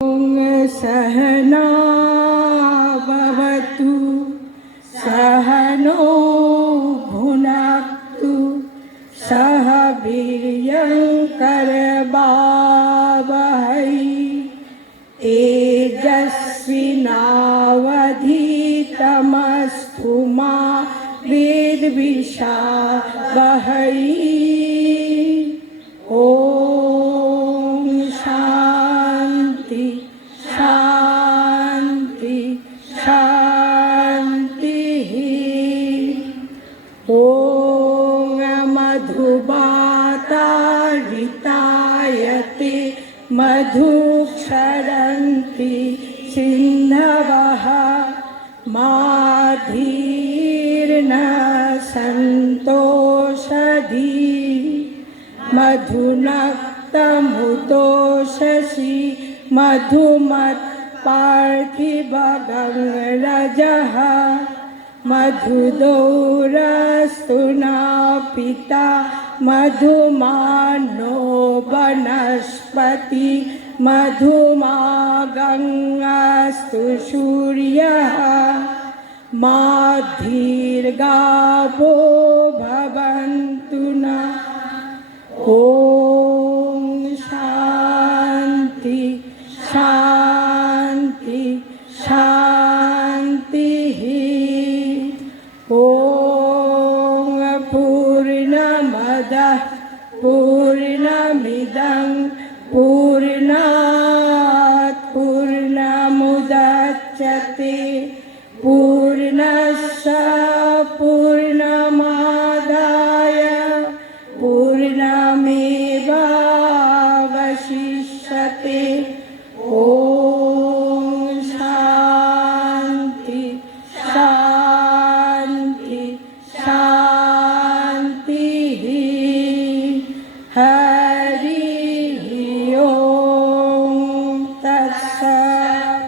सहना भवतु सहनो भुनक्तु सह वीर्यङ्करवावहै तेजस्विनावधीतमस्तु मा विद्विषावहै। ॐ शान्ति शान्ति शान्तिः। ॐ मधुवातारितायते मधुक्षरन्ति सिन्धवः माधीर्न सन्तोषधी मधुनक्तमुतोषसि मधुमत्पार्थिवगङ्गरजः मधुदौरस्तु न पिता मधुमानो वनस्पति मधुमा गङ्गास्तु सूर्यः माधीर्गावो भवन्तु न। ॐ शान्ति शान्ति शान्तिः। ॐ पूर्णमदः पूर्णमिदं पूर्णात् पूर्णमुदच्यते पूर्णस्य पूर्णमादाय पूर्णमेवावशिष्यते। ॐ शान्ति शान्ति शान्तिः। हरिः ॐ तत्सत्।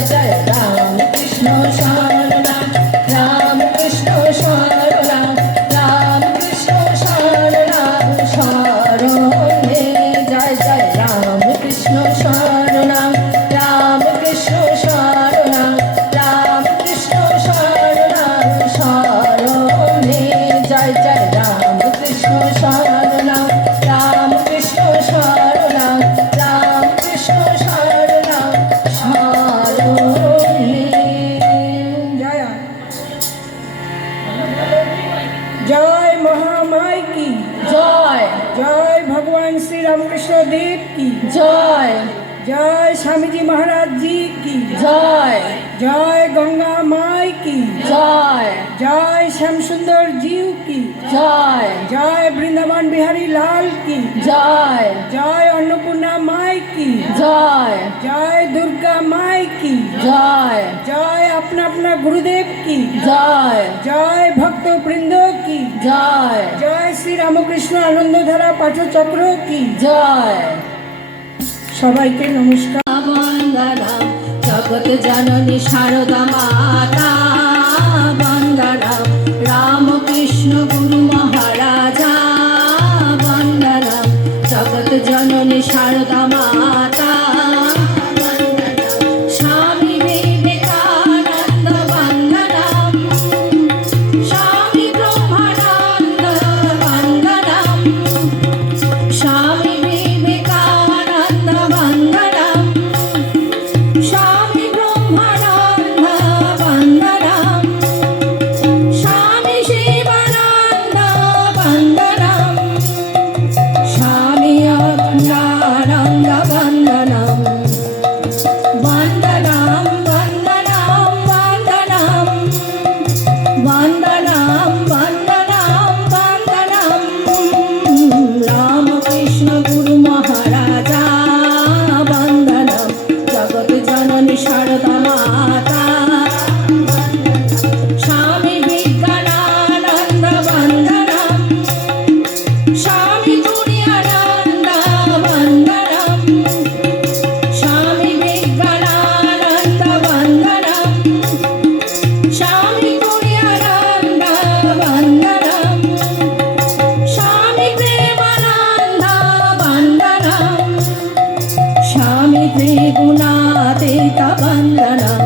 জয় জয় রাম কৃষ্ণ শরণাম রাম কৃষ্ণ শরণাম রাম কৃষ্ণ শরণাম শরণে জয় জয় রাম কৃষ্ণ শরণাম রাম কৃষ্ণ শরণাম রাম কৃষ্ণ শরণাম শরণে জয় জয় রাম কৃষ্ণ শরণাম রাম কৃষ্ণ শরণাম রাম কৃষ্ণ শরণাম শরণে জয় জয় মহামায় কি জয় জয় ভগবান শ্রী রামকৃষ্ণ দেব কি জয় জয় স্বামীজি মহারাজ জি কি জয় জয় গঙ্গা মাই কি জয় জয় শ্যাম সুন্দর জিউ কি জয় জয় বৃন্দাবন বিহারী লাল কি জয় জয় অন্নপূর্ণা মাই কি জয় জয় দুর্গা মাই কি জয় জয় अपना अपना गुरुदेव की জয় जय भक्त वृंद की জয় जय श्री रामकृष्ण आनंदधारा पाठचक्र की জয় সবাইকে নমস্কার। বন্দনাম জগৎ জননী শারদা মাতা বন্দনাম রামকৃষ্ণ গুরু মহারাজা বন্দনাম জগৎ জননী শারদা মাতা স্বামী বিবেকানন্দ বন্দনাম স্বামী ব্রহ্মানন্দ বন্দনাম স্বামী বিবেকানন্দ বন্দনাম স্বামী ব্রহ্মানন্দ বন্দনাম স্বামী শিবানন্দ বন্দনাম স্বামী অজ্ঞানন্দ বন্দনাম বন্দনাম বন্দনাম বন্দনাম বন্দনাম বন্দনাম বন্দনাম রামকৃষ্ণ গুরু মহারাজা বন্দনাম জগৎ জননী শারদা মাতা স্বামী বিজ্ঞানানন্দ বন্দনাম স্বামী তুরীয়ানন্দ বন্দনাম স্বামী বিজ্ঞানানন্দ বন্দনাম স্বামী তুরীয়ানন্দ বন্দনাম স্বামী প্রেমানন্দ বন্দনাম স্বামী ত্রিগুণাতীত বন্দনাম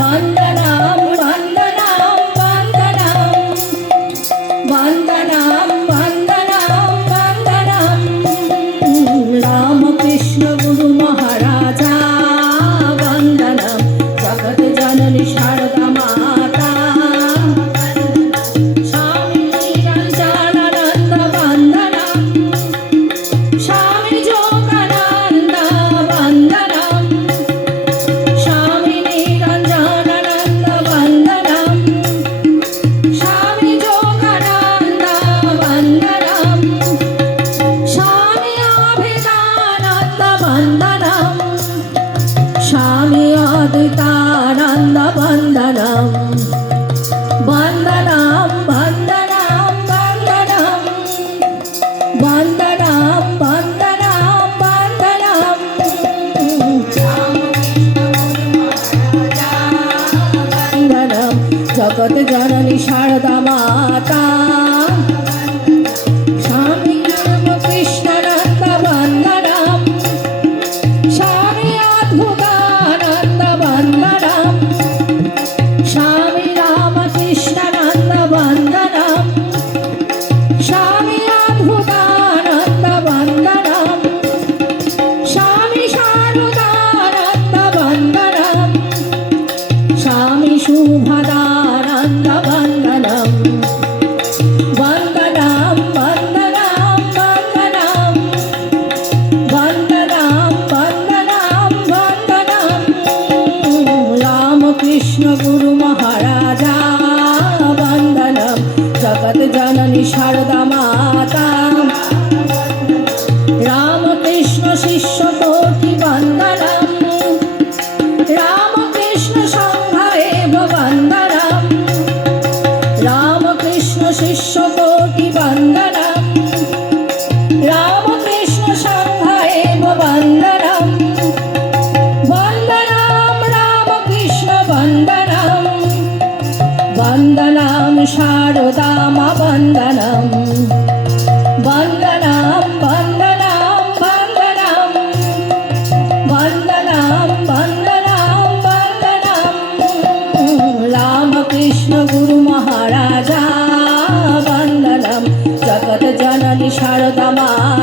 বন্দনাম বন্দনাম বন্দনাম বন্দনাম বন্দনাম বন্দনাম রামকৃষ্ণ গুরু মহারাজা বন্দনাম জগৎ জননী শারদা মাতা স্বামী নিরঞ্জনানন্দ বন্দনাম স্বামী যোগানন্দ বন্দনাম স্বামী নিরঞ্জনানন্দ বন্দনাম স্বামী যোগানন্দ বন্দনাম স্বামী অভেদানন্দ বন্দনাম স্বামী অদ্বৈতানন্দ বন্দনাম বন্দনাম বন্দনাম বন্দনাম বন্দনাম বন্দনাম বন্দনাম বন্দনাম জগৎ জননী শারদা মাতা স্বামী রামকৃষ্ণানন্দ বন্দনাম স্বামী অদ্ভুতানন্দ বন্দনাম স্বামী রামকৃষ্ণানন্দ বন্দনাম স্বামী অদ্ভুতানন্দ বন্দনাম স্বামী শারদানন্দ বন্দনাম স্বামী শুভদানন্দ বন্দনাম বন্দনাম বন্দনাম বন্দনাম বন্দনাম বন্দনাম বন্দনাম রামকৃষ্ণ গুরু মহারাজা বন্দনাম জগৎ জননী শারদা মাতা রামকৃষ্ণ শিষ্য কোটি বন্দনাম রামকৃষ্ণ সংঘেব বন্দনাম রামকৃষ্ণ শিষ্য কোটি বন্দনাম রামকৃষ্ণ সংঘেব বন্দনাম বন্দনাম শারদা মা